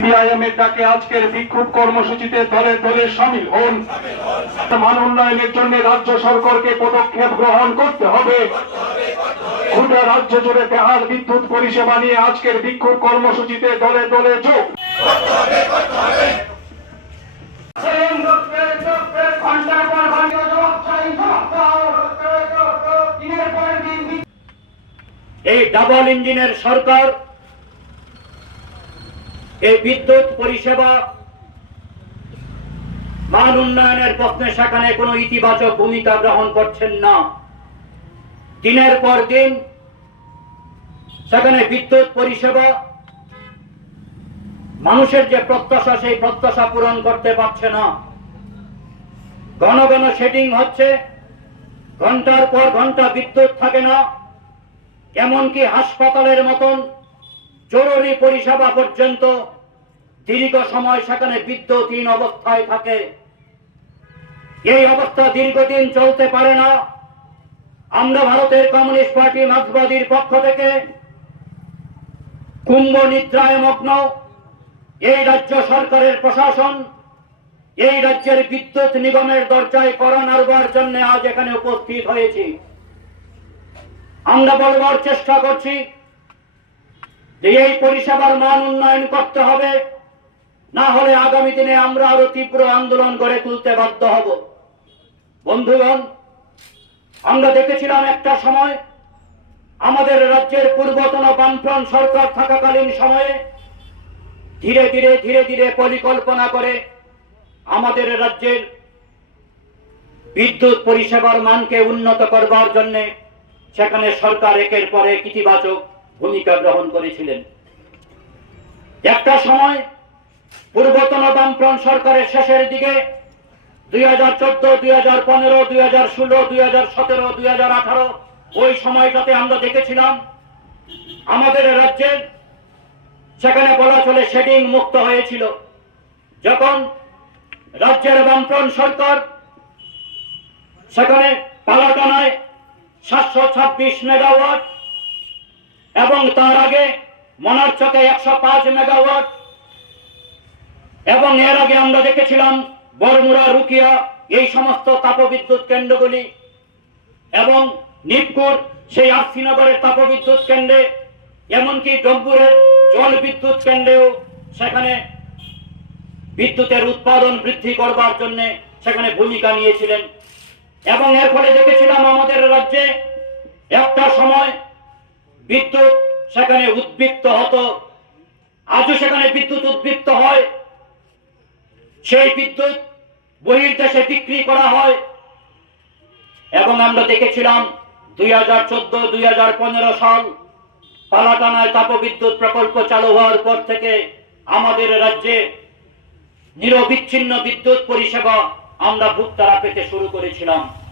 বিআইএমের ডাকে আজকের বিক্ষোভ কর্মসূচিতে দলে দলে সামিল হন। মান উন্নয়নের জন্য রাজ্য সরকারকে পদক্ষেপ গ্রহণ করতে হবে। গোটা রাজ্য জুড়ে বেহাল বিদ্যুৎ পরিষেবা নিয়ে আজকের বিক্ষোভ কর্মসূচিতে দলে দলে যোগ। এই ডাবল ইঞ্জিনের সরকার, এই বিদ্যুৎ পরিষেবা, মান উন্নয়নের প্রশ্নে সেখানে কোনো ইতিবাচক ভূমিকা গ্রহণ করছেন না। দিনের পর দিন সেখানে বিদ্যুৎ পরিষেবা, মানুষের যে প্রত্যাশা, সেই প্রত্যাশা পূরণ করতে পারছে না। ঘন ঘন সেটিং হচ্ছে, ঘণ্টার পর ঘণ্টা বিদ্যুৎ থাকে না। এমনকি হাসপাতালের মতন জরুরি পরিষেবা পর্যন্ত দীর্ঘ সময় সেখানে বিদ্যুৎহীন অবস্থায় থাকে। এই অবস্থা দীর্ঘদিন চলতে পারে না। আমরা ভারতের কমিউনিস্ট পার্টি মার্ক্সবাদীর পক্ষ থেকে কুম্ভ নিদ্রায় মগ্ন। এই রাজ্য সরকারের প্রশাসন এই রাজ্যের বিদ্যুৎ নিগমের দরজায় করা নাড়বার জন্য আজ এখানে উপস্থিত হয়েছি। আমরা বলবার চেষ্টা করছি যে এই পরিষেবার মান উন্নয়ন করতে হবে। না হলে আগামী দিনে আমরা আরও তীব্র আন্দোলন গড়ে তুলতে বাধ্য হব। বন্ধুগণ, আমরা দেখেছিলাম একটা সময় আমাদের রাজ্যের পূর্বতন বামফ্রন্ট সরকার থাকাকালীন সময়ে ধীরে ধীরে ধীরে ধীরে পরিকল্পনা করে আমাদের রাজ্যের বিদ্যুৎ পরিষেবার মানকে উন্নত করবার জন্যে সেখানে সরকার একের পরে ইতিবাচক ভূমিকা গ্রহণ করেছিলেন। একটা সময় পূর্বতন বামফ্রন্ট সরকারের শেষের দিকে দুই হাজার চোদ্দ, দুই হাজার পনেরো, দুই হাজার ষোলো, দুই হাজার সতেরো, দুই হাজার আঠারো, ওই সময়টাতে আমরা দেখেছিলাম, আমাদের রাজ্যে সেখানে বলা চলে শেডিং মুক্ত হয়েছিল। যখন রাজ্যের বামফ্রন্ট সরকার সেখানে পালাটানায় সাতশো ছাব্বিশ মেগাওয়াট এবং তার আগে মনারচকে একশো পাঁচ মেগাওয়াট। এবং এর আগে আমরা দেখেছিলাম বরমুড়া, রুকিয়া এই সমস্ত তাপবিদ্যুৎ কেন্দ্রগুলি। এবং নিপকুর সেই আশিনগরের তাপবিদ্যুৎ কেন্দ্রে, এমনকি ডম্বুরের জল বিদ্যুৎ কেন্দ্রেও সেখানে বিদ্যুতের উৎপাদন বৃদ্ধি করবার জন্য সেখানে ভূমিকা নিয়েছিলেন। এবং এর ফলে দেখেছিলাম আমাদের রাজ্যে একটা সময় বিদ্যুৎ সেখানে উদ্বৃত্ত হতো। আজও সেখানে বিদ্যুৎ উদ্বৃত্ত হয়। সেই বিদ্যুৎ বহির্দেশে বিক্রি করা হয়। এবং আমরা দেখেছিলাম দুই হাজার চোদ্দ, দুই হাজার পনেরো সাল পালাটানায় তাপবিদ্যুৎ প্রকল্প চালু হওয়ার পর থেকে আমাদের রাজ্যে নিরবিচ্ছিন্ন বিদ্যুৎ পরিষেবা আমরা ভোক্তারা পেতে শুরু করেছিলাম।